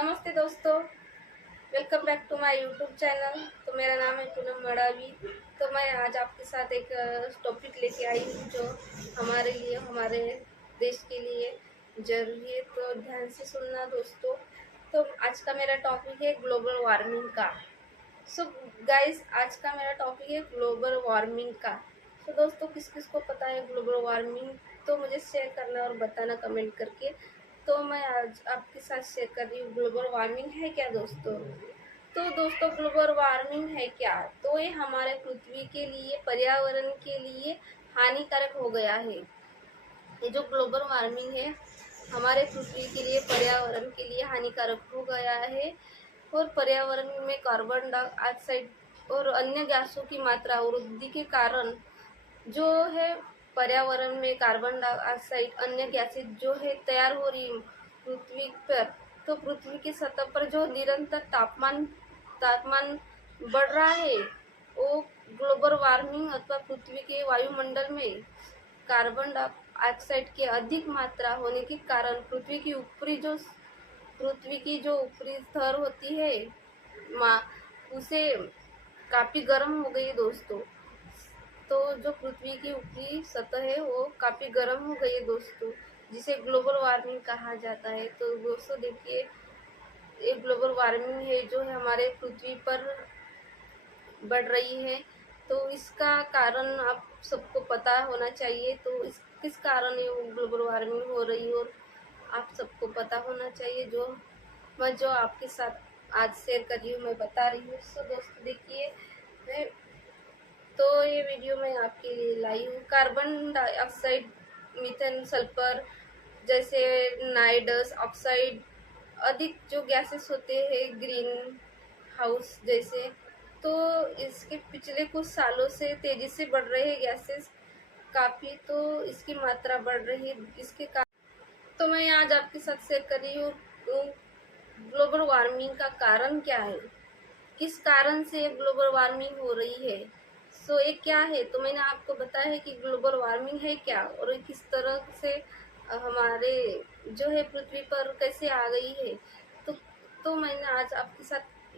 नमस्ते दोस्तों, welcome back to my YouTube channel. तो मेरा नाम है पूनम मड़ावी। तो मैं आज आपके साथ एक टॉपिक लेके आई हूँ जो हमारे लिए, हमारे देश के लिए ज़रूरी है। तो ध्यान से सुनना दोस्तों। तो आज का मेरा टॉपिक है ग्लोबल वार्मिंग का। सो गाइस, आज का मेरा टॉपिक है ग्लोबल वार्मिंग का। तो दोस्तों, किस किस को पता है ग्लोबल वार्मिंग, तो मुझे शेयर करना और बताना कमेंट करके। तो मैं आज आपके साथ शेयर कर रही हूँ ग्लोबल वार्मिंग है क्या दोस्तों। तो दोस्तों, ग्लोबल वार्मिंग है क्या, तो ये हमारे पृथ्वी के लिए, पर्यावरण के लिए हानिकारक हो गया है। ये जो ग्लोबल वार्मिंग है हमारे पृथ्वी के लिए, पर्यावरण के लिए हानिकारक हो गया है। और पर्यावरण में कार्बन डाइऑक्साइड और अन्य गैसों की मात्रा वृद्धि के कारण जो है पर्यावरण में कार्बन डाइऑक्साइड, अन्य गैसेज जो है तैयार हो रही पृथ्वी पर। तो पृथ्वी की सतह पर जो निरंतर तापमान तापमान बढ़ रहा है, वो ग्लोबल वार्मिंग अथवा पृथ्वी के वायुमंडल में कार्बन डाइऑक्साइड की अधिक मात्रा होने के कारण पृथ्वी की जो ऊपरी स्तर होती है माँ, उसे काफ़ी गर्म हो गई दोस्तों। तो जो पृथ्वी की ऊपरी सतह है वो काफ़ी गर्म हो गई है दोस्तों, जिसे ग्लोबल वार्मिंग कहा जाता है। तो दोस्तों देखिए, ये ग्लोबल वार्मिंग है जो है हमारे पृथ्वी पर बढ़ रही है। तो इसका कारण आप सबको पता होना चाहिए। तो इस किस कारण ये ग्लोबल वार्मिंग हो रही है, और आप सबको पता होना चाहिए। जो आपके साथ आज शेयर कर रही हूँ, मैं बता रही हूँ। सो दोस्तों देखिए, तो ये वीडियो मैं आपके लिए लाई हूँ। कार्बन डाइऑक्साइड, मीथेन, सल्फर जैसे नाइट्रस ऑक्साइड, अधिक जो गैसेस होते हैं ग्रीन हाउस जैसे, तो इसके पिछले कुछ सालों से तेजी से बढ़ रहे हैं गैसेस काफ़ी। तो इसकी मात्रा बढ़ रही है, इसके कारण तो मैं आज आपके साथ शेयर कर रही हूँ ग्लोबल वार्मिंग का कारण क्या है, किस कारण से ग्लोबल वार्मिंग हो रही है। सो ये क्या है, तो मैंने आपको बताया है कि ग्लोबल वार्मिंग है क्या और किस तरह से हमारे जो है पृथ्वी पर कैसे आ गई है। तो मैंने आज आपके साथ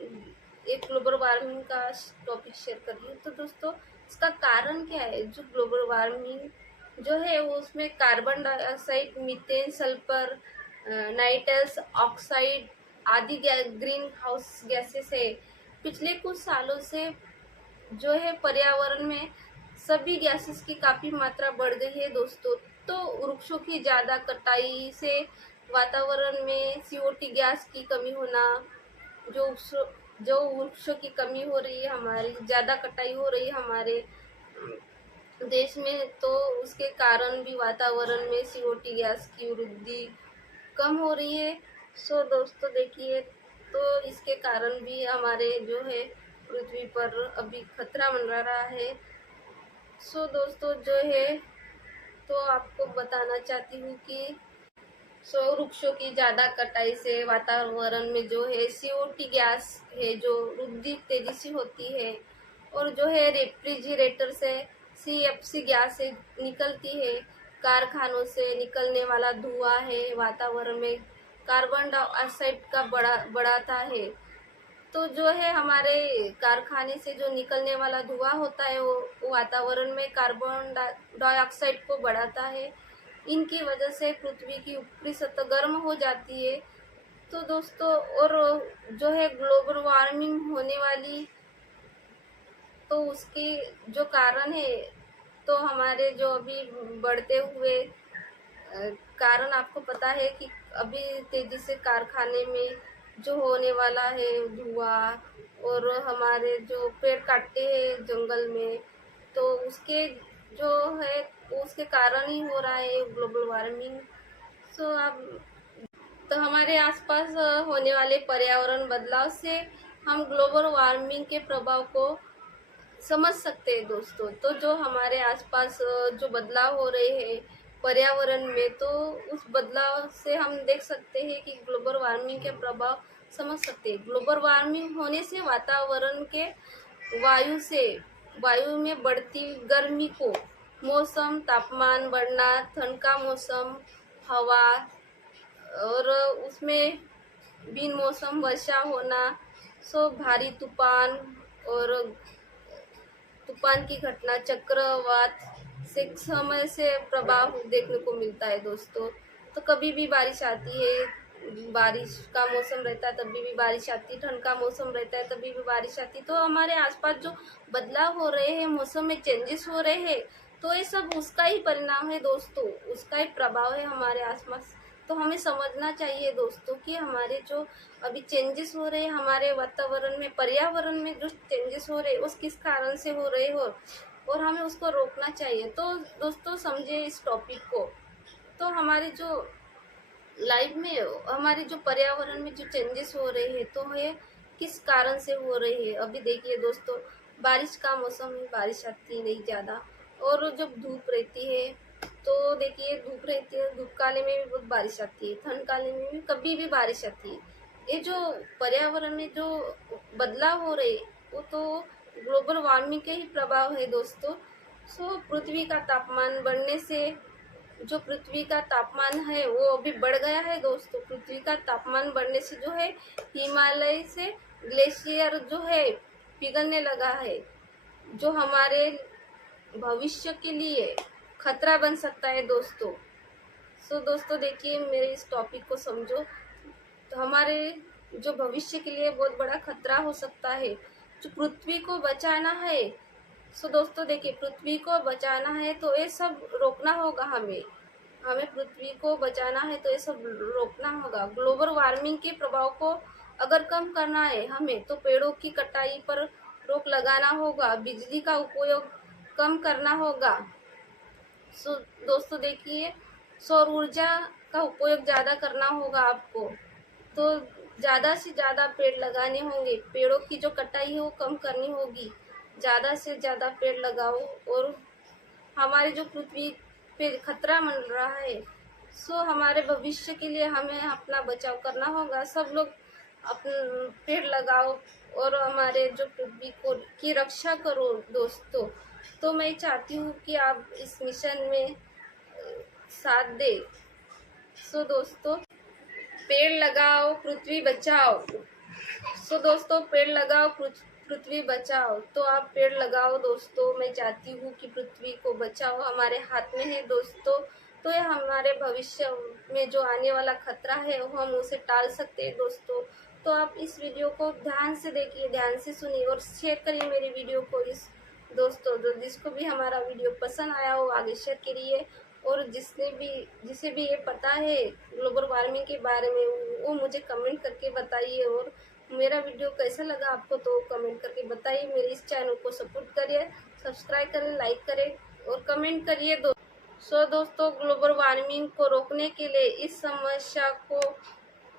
एक ग्लोबल वार्मिंग का टॉपिक शेयर कर रही हूँ। तो दोस्तों, इसका कारण क्या है। जो ग्लोबल वार्मिंग जो है वो उसमें carbon dioxide, methane, sulphur, nitrous oxide आदि ग्रीन हाउस गैसेस है। पिछले कुछ सालों से जो है पर्यावरण में सभी गैसेस की काफ़ी मात्रा बढ़ गई है दोस्तों। तो वृक्षों की ज़्यादा कटाई से वातावरण में CO2 गैस की कमी होना, जो वृक्षों की कमी हो रही है, हमारी ज़्यादा कटाई हो रही है हमारे देश में, तो उसके कारण भी वातावरण में CO2 गैस की वृद्धि कम हो रही है। सो दोस्तों देखिए, तो इसके कारण भी हमारे जो है पृथ्वी पर अभी खतरा मंडरा रहा है। सो दोस्तों जो है, तो आपको बताना चाहती हूँ कि वृक्षों की ज़्यादा कटाई से वातावरण में जो है CO2 गैस है जो वृद्धि तेजी से होती है, और जो है रेफ्रिजरेटर से CFC गैस से निकलती है, कारखानों से निकलने वाला धुआं है, वातावरण में कार्बन डाइऑक्साइड का बढ़ाता है। तो जो है हमारे कारखाने से जो निकलने वाला धुआं होता है वो वातावरण में कार्बन डाइऑक्साइड को बढ़ाता है। इनकी वजह से पृथ्वी की ऊपरी सतह गर्म हो जाती है। तो दोस्तों, और जो है ग्लोबल वार्मिंग होने वाली, तो उसकी जो कारण है, तो हमारे जो अभी बढ़ते हुए कारण आपको पता है कि अभी तेजी से कारखाने में जो होने वाला है धुआं, और हमारे जो पेड़ काटते हैं जंगल में, तो उसके जो है उसके कारण ही हो रहा है ग्लोबल वार्मिंग। सो अब तो हमारे आसपास होने वाले पर्यावरण बदलाव से हम ग्लोबल वार्मिंग के प्रभाव को समझ सकते हैं दोस्तों। तो जो हमारे आसपास जो बदलाव हो रहे हैं पर्यावरण में, तो उस बदलाव से हम देख सकते हैं कि ग्लोबल वार्मिंग के प्रभाव समझ सकते हैं। ग्लोबल वार्मिंग होने से वातावरण के वायु में बढ़ती गर्मी को, मौसम तापमान बढ़ना, ठंड का मौसम, हवा, और उसमें बिन मौसम वर्षा होना, सो भारी और तूफान की घटना, चक्रवात से समय से प्रभाव देखने को मिलता है दोस्तों। तो कभी भी बारिश आती है, बारिश का मौसम रहता है तभी भी बारिश आती है, ठंड का मौसम रहता है तभी भी बारिश आती है। तो हमारे आसपास जो बदलाव हो रहे हैं, मौसम में चेंजेस हो रहे हैं, तो ये सब उसका ही परिणाम है दोस्तों, उसका ही प्रभाव है हमारे आसपास। तो हमें समझना चाहिए दोस्तों कि हमारे जो अभी चेंजेस हो रहे हैं हमारे वातावरण में, पर्यावरण में जो चेंजेस हो रहे हैं उस किस कारण से हो रहे हो, और हमें उसको रोकना चाहिए। तो दोस्तों समझे इस टॉपिक को। तो हमारे जो लाइफ में, हमारे जो पर्यावरण में जो चेंजेस हो रहे हैं तो ये किस कारण से हो रहे हैं। अभी देखिए दोस्तों, बारिश का मौसम है, बारिश आती नहीं ज़्यादा, और जब धूप रहती है तो देखिए धूप रहती है, धूप काले में भी बहुत बारिश आती है, ठंड काले में भी कभी भी बारिश आती है। ये जो पर्यावरण में जो बदलाव हो रहे वो तो ग्लोबल वार्मिंग के ही प्रभाव है दोस्तों। सो पृथ्वी का तापमान बढ़ने से, जो पृथ्वी का तापमान है वो अभी बढ़ गया है दोस्तों। पृथ्वी का तापमान बढ़ने से जो है हिमालय से ग्लेशियर जो है पिघलने लगा है, जो हमारे भविष्य के लिए खतरा बन सकता है दोस्तों। सो दोस्तों देखिए मेरे इस टॉपिक को समझो, तो हमारे जो भविष्य के लिए बहुत बड़ा खतरा हो सकता है। जो पृथ्वी को बचाना है, सो दोस्तों देखिए पृथ्वी को बचाना है तो ये सब रोकना होगा हमें। हमें पृथ्वी को बचाना है तो ये सब रोकना होगा। ग्लोबल वार्मिंग के प्रभाव को अगर कम करना है हमें, तो पेड़ों की कटाई पर रोक लगाना होगा, बिजली का उपयोग कम करना होगा। सो दोस्तों देखिए सौर ऊर्जा का उपयोग ज़्यादा करना होगा आपको। तो ज़्यादा से ज़्यादा पेड़ लगाने होंगे, पेड़ों की जो कटाई है वो कम करनी होगी। ज़्यादा से ज़्यादा पेड़ लगाओ, और हमारे जो पृथ्वी पे खतरा मंडरा रहा है, सो हमारे भविष्य के लिए हमें अपना बचाव करना होगा। सब लोग अपन पेड़ लगाओ और हमारे जो पृथ्वी को की रक्षा करो दोस्तों। तो मैं चाहती हूँ कि आप इस मिशन में साथ दे। सो दोस्तों पेड़ लगाओ, पृथ्वी बचाओ। सो दोस्तों पेड़ लगाओ, पृथ्वी बचाओ। तो आप पेड़ लगाओ दोस्तों, मैं चाहती हूँ कि पृथ्वी को बचाओ, हमारे हाथ में है दोस्तों। तो ये हमारे भविष्य में जो आने वाला खतरा है वो हम उसे टाल सकते हैं दोस्तों। तो आप इस वीडियो को ध्यान से देखिए, ध्यान से सुनिए और शेयर करिए मेरे वीडियो को इस दोस्तों। जो जिसको भी हमारा वीडियो पसंद आया हो आगे शेयर करिए, और जिसे भी ये पता है ग्लोबल वार्मिंग के बारे में वो मुझे कमेंट करके बताइए। और मेरा वीडियो कैसा लगा आपको तो कमेंट करके बताइए। मेरे इस चैनल को सपोर्ट करिए, सब्सक्राइब करें, लाइक करें और कमेंट करिए सो दोस्तों ग्लोबल वार्मिंग को रोकने के लिए, इस समस्या को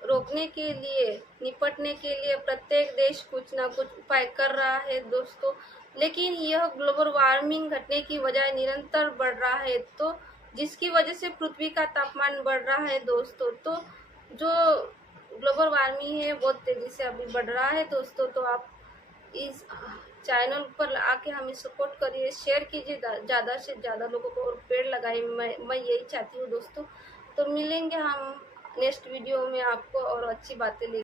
रोकने के लिए, निपटने के लिए प्रत्येक देश कुछ ना कुछ उपाय कर रहा है दोस्तों। लेकिन यह ग्लोबल वार्मिंग घटने की वजह निरंतर बढ़ रहा है, तो जिसकी वजह से पृथ्वी का तापमान बढ़ रहा है दोस्तों। तो जो ग्लोबल वार्मिंग है बहुत तेजी से अभी बढ़ रहा है दोस्तों। तो आप इस चैनल पर आके हमें सपोर्ट करिए, शेयर कीजिए ज़्यादा से ज़्यादा लोगों को, और पेड़ लगाइए। मैं यही चाहती हूँ दोस्तों। तो मिलेंगे हम नेक्स्ट वीडियो में आपको और अच्छी बातें लेकर।